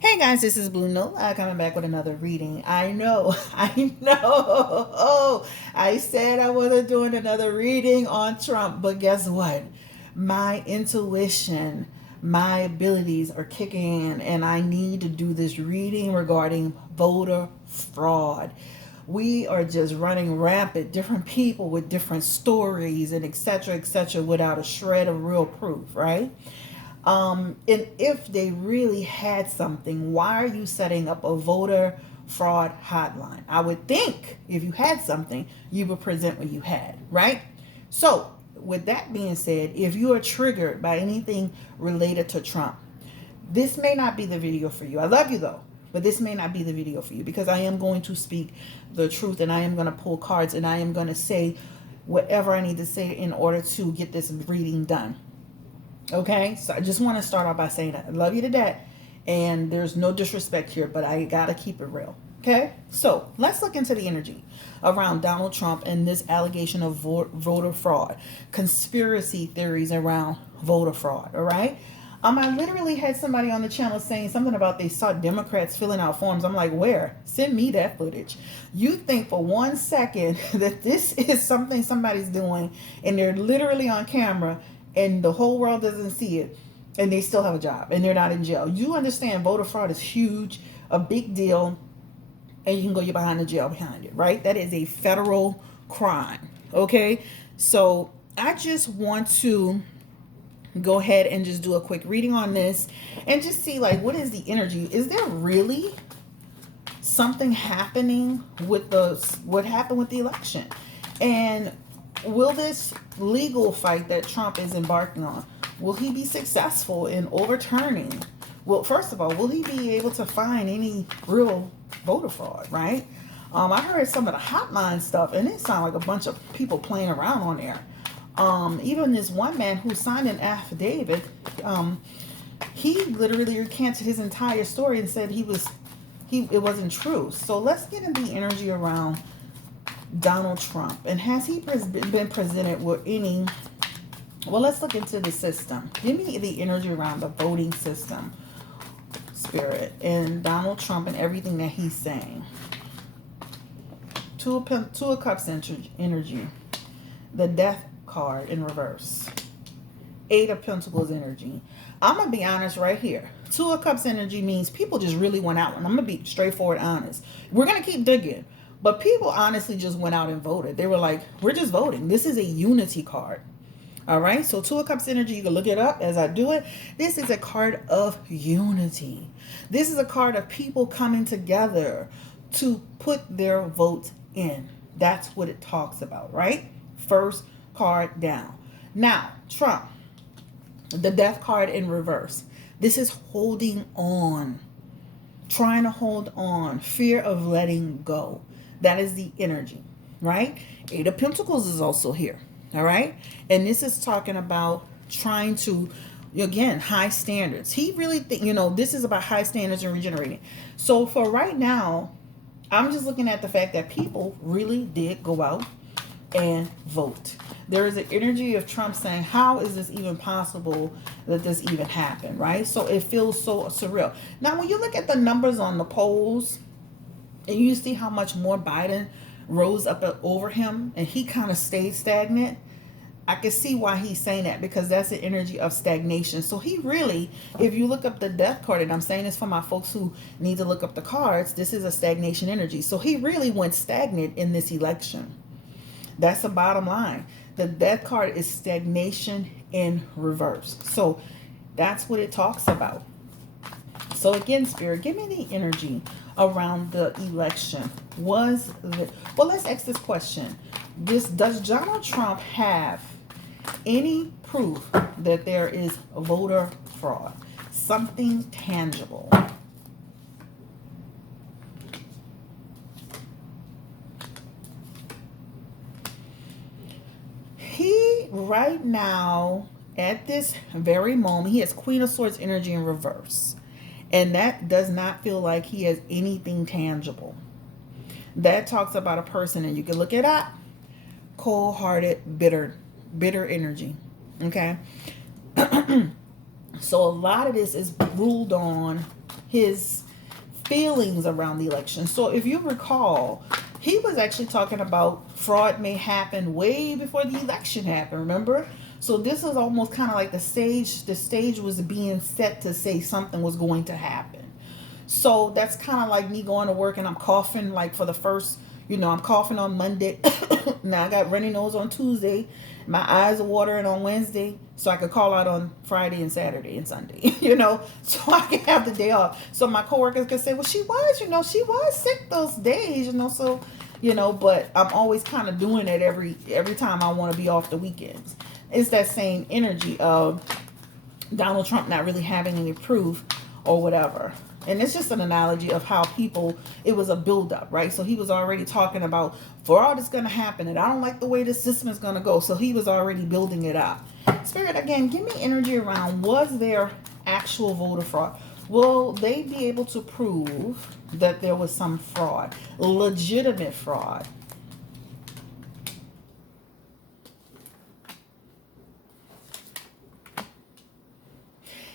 Hey guys, this is Blue Nola coming back with another reading. I know, I know. I said I wasn't doing another reading on Trump, but guess what? My intuition, my abilities are kicking in, and I need to do this reading regarding voter fraud. We are just running rampant, different people with different stories and etc., without a shred of real proof, right? And if they really had something, why are you setting up a voter fraud hotline? I would think if you had something, you would present what you had, right? So, with that being said, if you are triggered by anything related to Trump, this may not be the video for you. I love you though, but this may not be the video for you because I am going to speak the truth and I am going to pull cards and I am going to say whatever I need to say in order to get this reading done. Okay, so I just want to start off by saying that I love you to death, and there's no disrespect here, but I gotta keep it real. Okay, so let's look into the energy around Donald Trump and this allegation of voter fraud, conspiracy theories around voter fraud. All right. I literally had somebody on the channel saying something about they saw Democrats filling out forms. I'm like, where? Send me that footage. You think for 1 second that this is something somebody's doing and they're literally on camera and the whole world doesn't see it and they still have a job and they're not in jail. You understand voter fraud is huge, a big deal, and you can go behind the jail behind it, right? That is a federal crime. Okay, so I just want to go ahead and just do a quick reading on this and just see like what is the energy. Is there really something happening with what happened with the election? And will this legal fight that Trump is embarking on, will he be successful in overturning? Well, first of all, will he be able to find any real voter fraud, right? I heard some of the hotline stuff and it sounded like a bunch of people playing around on there. Even this one man who signed an affidavit, he literally recanted his entire story and said it wasn't true. So let's get into the energy around Donald Trump. And has he been presented with any? Well, let's look into the system. Give me the energy around the voting system, Spirit, and Donald Trump and everything that he's saying. Two of Cups energy. The Death card in reverse. Eight of Pentacles energy. I'm going to be honest right here. Two of Cups energy means people just really went out. And I'm going to be straightforward honest. We're going to keep digging. But people honestly just went out and voted. They were like, we're just voting. This is a unity card. All right. So Two of Cups energy, you can look it up as I do it. This is a card of unity. This is a card of people coming together to put their votes in. That's what it talks about, right? First card down. Now, Trump, the Death card in reverse. This is holding on. Trying to hold on. Fear of letting go. That is the energy, right? Eight of Pentacles is also here, all right? And this is talking about trying to, again, high standards. He really this is about high standards and regenerating. So for right now, I'm just looking at the fact that people really did go out and vote. There is an energy of Trump saying, how is this even possible that this even happened, right? So it feels so surreal. Now, when you look at the numbers on the polls, and you see how much more Biden rose up over him and he kind of stayed stagnant, I can see why he's saying that, because that's the energy of stagnation. So he really, if you look up the Death card, and I'm saying this for my folks who need to look up the cards, this is a stagnation energy. So he really went stagnant in this election. That's the bottom line. The Death card is stagnation in reverse. So that's what it talks about. So again, Spirit, give me the energy around the election. Well, let's ask this question. Does Donald Trump have any proof that there is voter fraud? Something tangible. He, right now, at this very moment, he has Queen of Swords energy in reverse. And that does not feel like he has anything tangible. That talks about a person, and you can look it up, cold-hearted, bitter energy. Okay? So a lot of this is ruled on his feelings around the election. So if you recall, he was actually talking about fraud may happen way before the election happened, remember? So this is almost kind of like the stage was being set to say something was going to happen. So that's kind of like me going to work and I'm coughing like for the first, I'm coughing on Monday. Now I got runny nose on Tuesday. My eyes are watering on Wednesday. So I could call out on Friday and Saturday and Sunday, so I can have the day off. So my coworkers could say, well, she was sick those days, so, but I'm always kind of doing it every time I want to be off the weekends. It's that same energy of Donald Trump not really having any proof or whatever. And it's just an analogy of how it was a buildup, right? So he was already talking about, for all this going to happen, and I don't like the way this system is going to go. So he was already building it up. Spirit, again, give me energy around, was there actual voter fraud? Will they be able to prove that there was some fraud, legitimate fraud?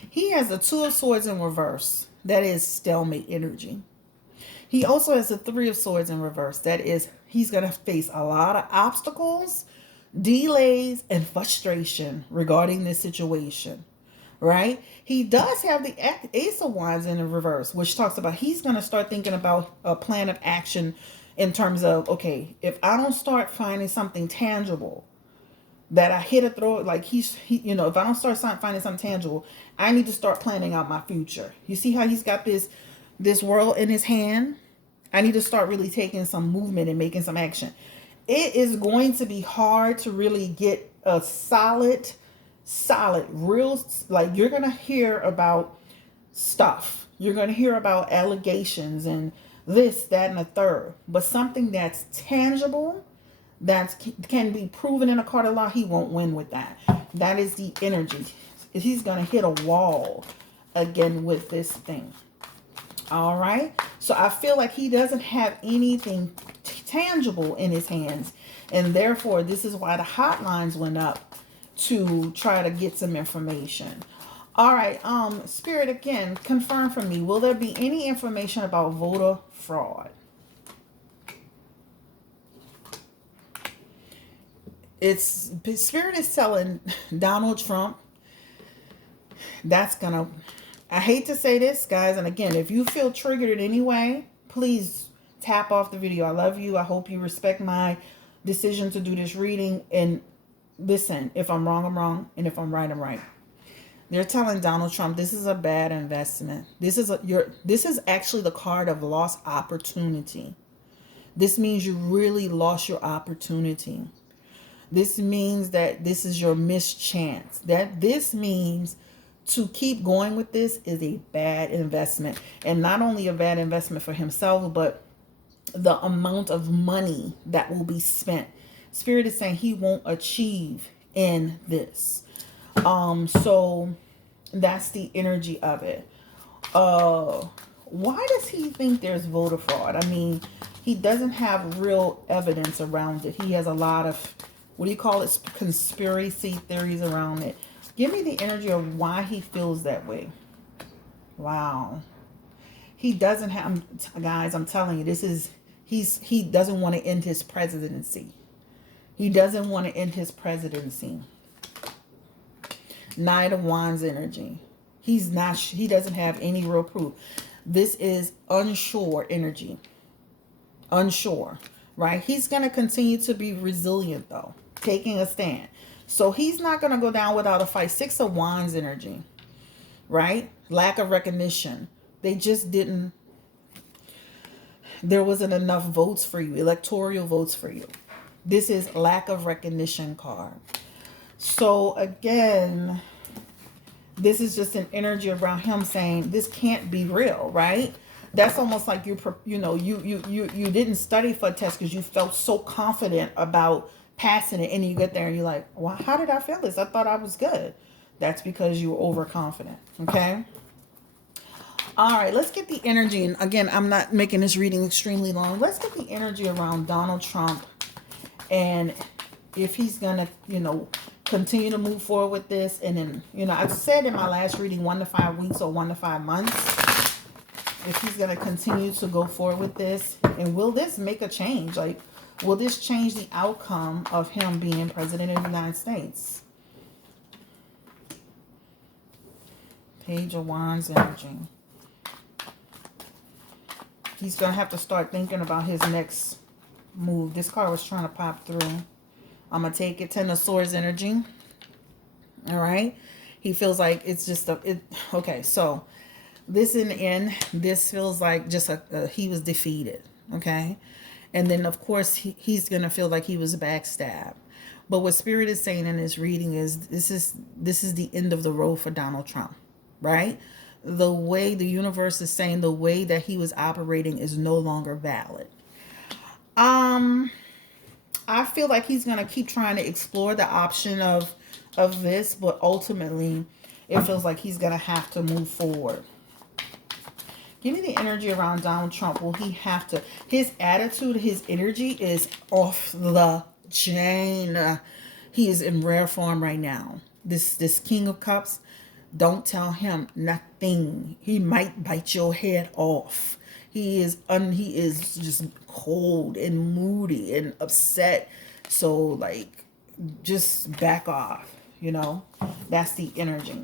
He has the Two of Swords in reverse. That is stalemate energy. He also has the Three of Swords in reverse. That is, he's going to face a lot of obstacles, delays, and frustration regarding this situation, right? He does have the Ace of Wands in the reverse, which talks about he's going to start thinking about a plan of action in terms of, okay, if I don't start finding something tangible that I hit a throw, like if I don't start finding something tangible, I need to start planning out my future. You see how he's got this world in his hand? I need to start really taking some movement and making some action. It is going to be hard to really get a solid, real, like you're going to hear about stuff. You're going to hear about allegations and this, that, and the third. But something that's tangible, that can be proven in a court of law, he won't win with that. That is the energy. He's going to hit a wall again with this thing. All right. So I feel like he doesn't have anything tangible in his hands. And therefore, this is why the hotlines went up to try to get some information. All right. Spirit, again, confirm for me. Will there be any information about voter fraud? Spirit is telling Donald Trump that's gonna, I hate to say this, guys, and again, if you feel triggered in any way, please tap off the video. I love you. I hope you respect my decision to do this reading. And listen, if I'm wrong, I'm wrong, and if I'm right, I'm right. They're telling Donald Trump this is a bad investment. This is actually the card of lost opportunity. This means you really lost your opportunity. This means that this is your missed chance. That this means to keep going with this is a bad investment. And not only a bad investment for himself, but the amount of money that will be spent. Spirit is saying he won't achieve in this. So that's the energy of it. Why does he think there's voter fraud? I mean, he doesn't have real evidence around it. He has a lot of, what do you call it, conspiracy theories around it. Give me the energy of why he feels that way. Wow. He doesn't have, guys, I'm telling you, he doesn't want to end his presidency. He doesn't want to end his presidency. Knight of Wands energy. He doesn't have any real proof. This is unsure energy. Unsure, right? He's going to continue to be resilient, though, taking a stand. So he's not going to go down without a fight. Six of Wands energy, right? Lack of recognition. They just didn't, there wasn't enough votes for you, electoral votes for you. This is lack of recognition card. So again, this is just an energy around him saying this can't be real, right? That's almost like you didn't study for a test because you felt so confident about passing it, and you get there and you're like, well, how did I feel this? I thought I was good. That's because you were overconfident. Okay. All right, let's get the energy. And again, I'm not making this reading extremely long. Let's get the energy around Donald Trump, and if he's gonna, Continue to move forward with this. And then, I said in my last reading 1 to 5 weeks or 1 to 5 months, if he's going to continue to go forward with this. And will this make a change? Like, will this change the outcome of him being president of the United States? Page of Wands energy. He's going to have to start thinking about his next move. This card was trying to pop through. I'm going to take it. Ten of Swords energy. All right. He feels like it's just okay, so this in the end, this feels like just he was defeated. Okay. And then, of course, he's going to feel like he was backstabbed. But what Spirit is saying in this reading is this is the end of the road for Donald Trump, right? The way the universe is saying the way that he was operating is no longer valid. I feel like he's going to keep trying to explore the option of this, but ultimately it feels like he's going to have to move forward. Give me the energy around Donald Trump. Will he have to? His attitude, his energy is off the chain. He is in rare form right now. This King of Cups, don't tell him nothing. He might bite your head off. He is just cold and moody and upset. So, like, just back off, That's the energy.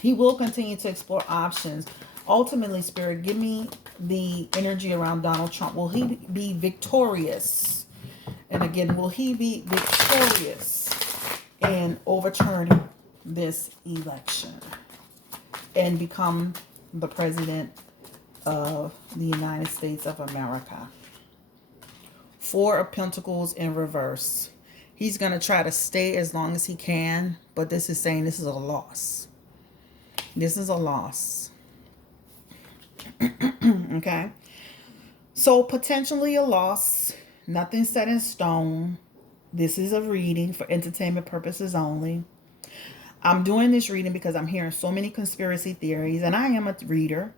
He will continue to explore options. Ultimately, Spirit, give me the energy around Donald Trump. Will he be victorious? And again, will he be victorious in overturning this election and become the president of the United States of America? Four of Pentacles in reverse. He's going to try to stay as long as he can, but this is saying this is a loss. This is a loss. Okay. So potentially a loss. Nothing set in stone. This is a reading for entertainment purposes only. I'm doing this reading because I'm hearing so many conspiracy theories, and I am a reader.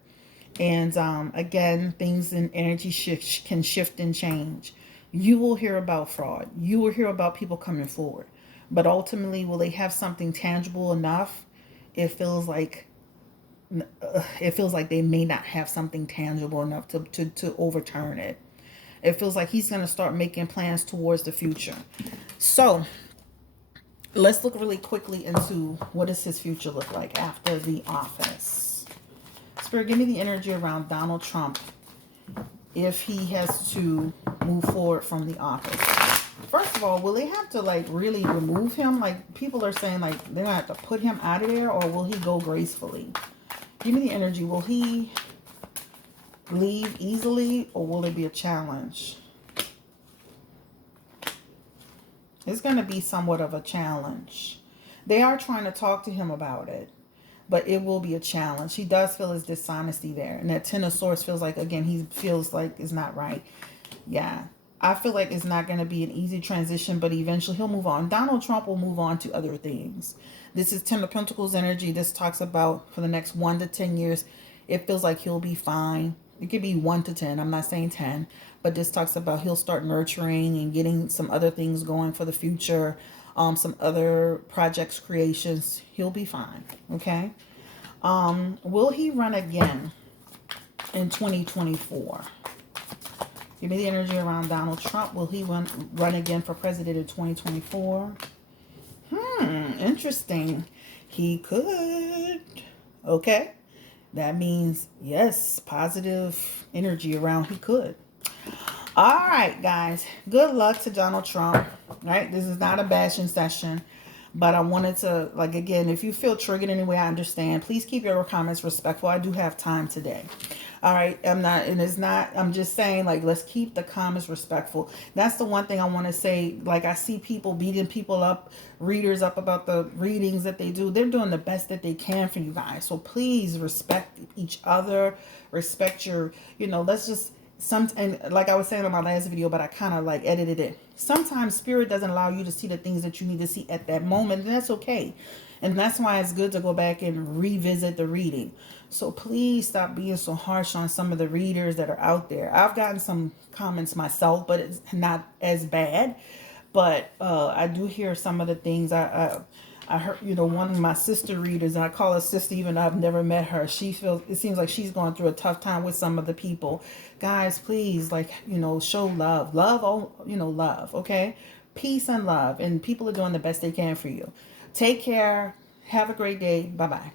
And again, things in energy can shift and change. You will hear about fraud. You will hear about people coming forward. But ultimately, will they have something tangible enough? It feels like they may not have something tangible enough to overturn it. It feels like he's going to start making plans towards the future. So let's look really quickly into what does his future look like after the office. Spirit, give me the energy around Donald Trump if he has to move forward from the office. First of all, will they have to like really remove him? Like, people are saying like they're going to have to put him out of there, or will he go gracefully? Give me the energy. Will he leave easily, or will it be a challenge? It's going to be somewhat of a challenge. They are trying to talk to him about it, but it will be a challenge. He does feel his dishonesty there. And that Ten of Swords feels like, again, he feels like it's not right. Yeah. I feel like it's not going to be an easy transition, but eventually he'll move on. Donald Trump will move on to other things. This is Ten of Pentacles energy. This talks about for the next 1 to 10 years, it feels like he'll be fine. It could be 1 to 10. I'm not saying 10. But this talks about he'll start nurturing and getting some other things going for the future. Some other projects, creations. He'll be fine. Okay. Will he run again in 2024? Give me the energy around Donald Trump. Will he run again for president in 2024? Interesting. He could. Okay. That means, yes, positive energy around he could. All right, guys. Good luck to Donald Trump. Right? This is not a bashing session. But I wanted to, like, again, if you feel triggered anyway, I understand. Please keep your comments respectful. I do have time today. All right. I'm just saying, like, let's keep the comments respectful. That's the one thing I want to say. Like, I see people beating people up, readers up about the readings that they do. They're doing the best that they can for you guys. So please respect each other, respect your, let's just, and like I was saying in my last video, but I kind of like edited it. Sometimes Spirit doesn't allow you to see the things that you need to see at that moment, and that's okay. And that's why it's good to go back and revisit the reading. So please stop being so harsh on some of the readers that are out there. I've gotten some comments myself, but it's not as bad. But I do hear some of the things. I heard, one of my sister readers, and I call her sister even though I've never met her. She feels, it seems like she's going through a tough time with some of the people. Guys, please, like, show love. Love, oh, love, okay? Peace and love. And people are doing the best they can for you. Take care. Have a great day. Bye bye.